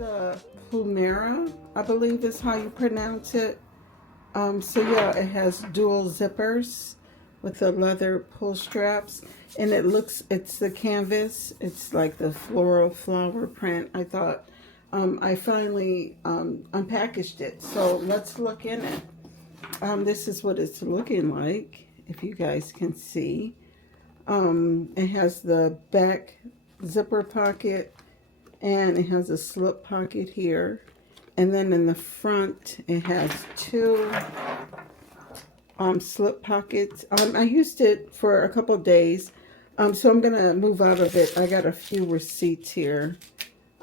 the Plumera, I believe is how you pronounce it. So yeah, it has dual zippers with the leather pull straps, and it's the canvas. It's like the floral flower print. I thought I finally unpackaged it. So let's look in it. This is what it's looking like, if you guys can see. It has the back zipper pocket, and it has a slip pocket here. And then in the front, it has two slip pockets. I used it for a couple of days, so I'm going to move out of it. I got a few receipts here.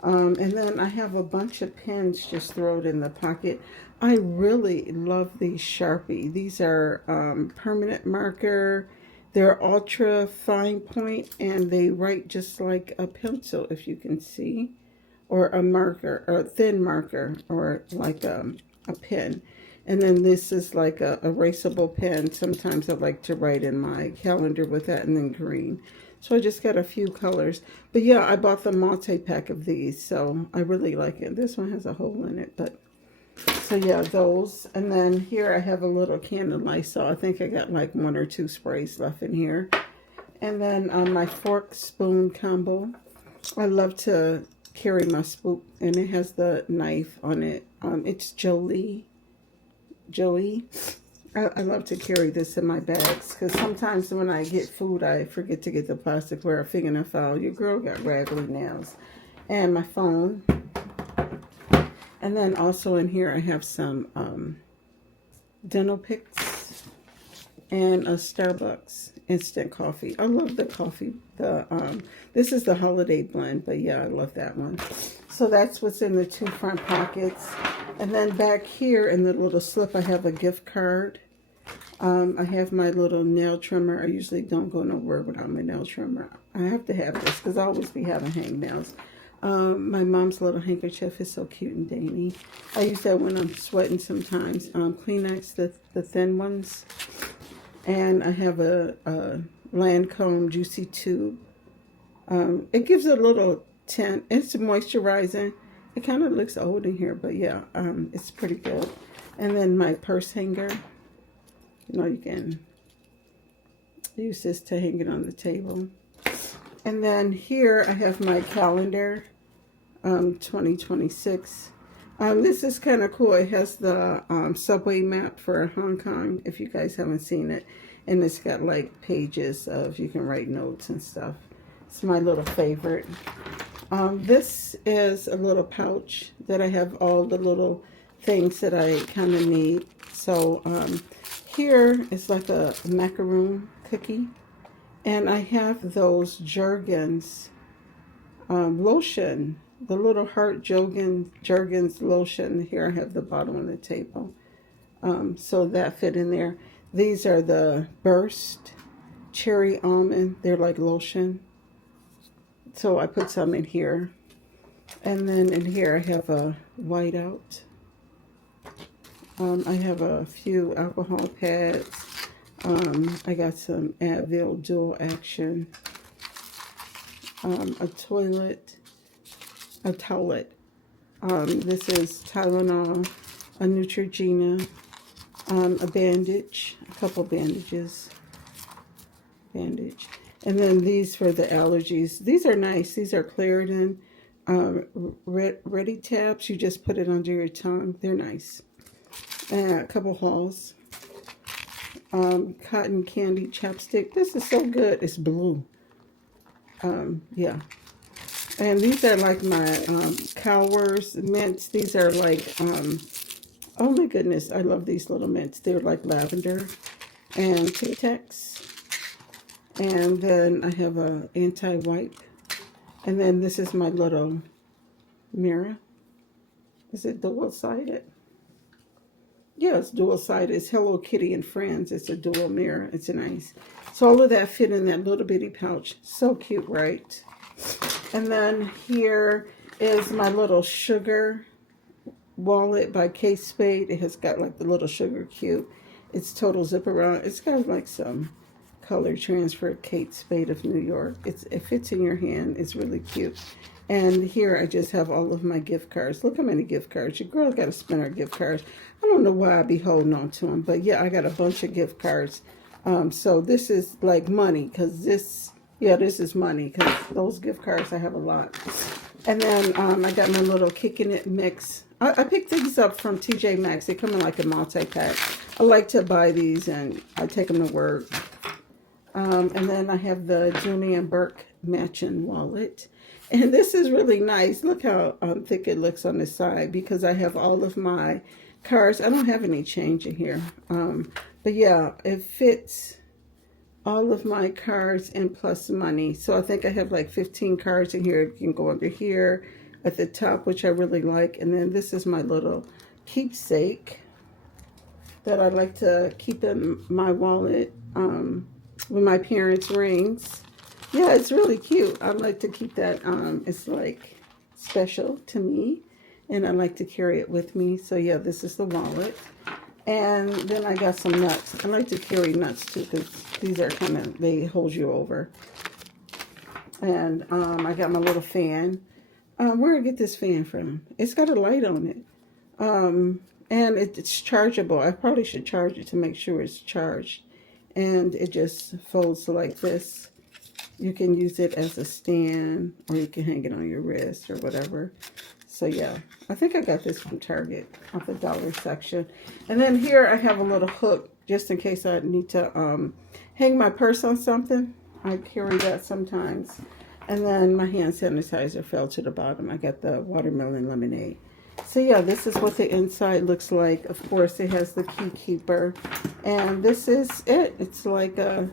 And then I have a bunch of pens just thrown in the pocket. I really love these Sharpie. These are permanent marker. They're ultra fine point, and they write just like a pencil, if you can see, or a marker, or a thin marker, or like a pen. And then this is like a erasable pen. Sometimes I like to write in my calendar with that, and then green. So I just got a few colors. But yeah, I bought the multi-pack of these, so I really like it. This one has a hole in it, but so yeah, those. And then here I have a little can of Lysol. I think I got like 1 or 2 sprays left in here. And then my fork spoon combo. I love to carry my spoon, and it has the knife on it. It's Joey. I love to carry this in my bags, because sometimes when I get food, I forget to get the plasticware fingernail file. Your girl got raggedy nails. And my phone. And then also in here I have some dental picks and a Starbucks instant coffee. I love the coffee. This is the holiday blend, but yeah, I love that one. So that's what's in the 2 front pockets. And then back here in the little slip, I have a gift card. I have my little nail trimmer. I usually don't go nowhere without my nail trimmer. I have to have this because I always be having hangnails. My mom's little handkerchief is so cute and dainty. I use that when I'm sweating sometimes. Kleenex, the thin ones. And I have a Lancome Juicy Tube. It gives a little tint. It's moisturizing. It kind of looks old in here, but yeah, it's pretty good. And then my purse hanger. You know, you can use this to hang it on the table. And then here I have my calendar, 2026. This is kind of cool. It has the subway map for Hong Kong, if you guys haven't seen it. And it's got like pages of, you can write notes and stuff. It's my little favorite. This is a little pouch that I have all the little things that I kind of need. So here is like a macaroon cookie. And I have those Jergens lotion, the little heart Jergens lotion. Here I have the bottle on the table. So that fit in there. These are the Burst Cherry Almond. They're like lotion. So I put some in here. And then in here I have a whiteout. I have a few alcohol pads. I got some Advil Dual Action, a towelette. This is Tylenol, a Neutrogena, a bandage, a couple bandages, and then these for the allergies. These are nice. These are Claritin Ready tabs. You just put it under your tongue. They're nice. And a couple Halls. Cotton candy chapstick. This is so good. It's blue. Yeah. And these are like my Cowers mints. These are like, oh my goodness, I love these little mints. They're like lavender and Tic Tacs. And then I have a anti-wipe. And then this is my little mirror. Is it double-sided? Yeah, it's dual-sided. It's Hello Kitty and Friends. It's a dual mirror. It's nice. So all of that fit in that little bitty pouch. So cute, right? And then here is my little sugar wallet by Kate Spade. It has got like the little sugar cube. It's total zip around. It's got like some color transfer Kate Spade of New York. It fits in your hand. It's really cute. And here I just have all of my gift cards. Look how many gift cards. Your girl got to spend her gift cards. I don't know why I be holding on to them. But yeah, I got a bunch of gift cards. So this is like money. Because this is money. Because those gift cards, I have a lot. And then I got my little Kicking It mix. I picked these up from TJ Maxx. They come in like a multi-pack. I like to buy these and I take them to work. And then I have the Dooney Bourke matching wallet. And this is really nice. Look how thick it looks on the side because I have all of my cards. I don't have any change in here. But yeah, it fits all of my cards and plus money. So I think I have like 15 cards in here. You can go under here at the top, which I really like. And then this is my little keepsake that I like to keep in my wallet with my parents' rings. Yeah, it's really cute. I like to keep that. It's like special to me. And I like to carry it with me. So yeah, this is the wallet. And then I got some nuts. I like to carry nuts too because these are kind of, they hold you over. And I got my little fan. Where did I get this fan from? It's got a light on it. And it's chargeable. I probably should charge it to make sure it's charged. And it just folds like this. You can use it as a stand or you can hang it on your wrist or whatever. So yeah, I think I got this from Target off the dollar section. And then here I have a little hook just in case I need to hang my purse on something. I carry that sometimes. And then my hand sanitizer fell to the bottom. I got the watermelon lemonade. So yeah, this is what the inside looks like. Of course, it has the key keeper. And this is it. It's like a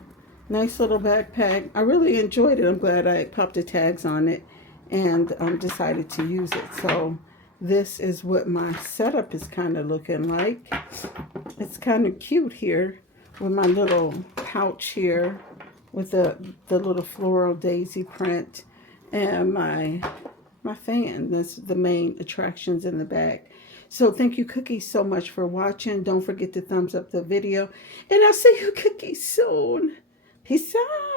nice little backpack. I really enjoyed it. I'm glad I popped the tags on it and decided to use it. So this is what my setup is kind of looking like. It's kind of cute here with my little pouch here with the little floral daisy print and my fan. This is the main attractions in the back. So thank you, Cookies, so much for watching. Don't forget to thumbs up the video. And I'll see you, Cookies, soon. Peace out.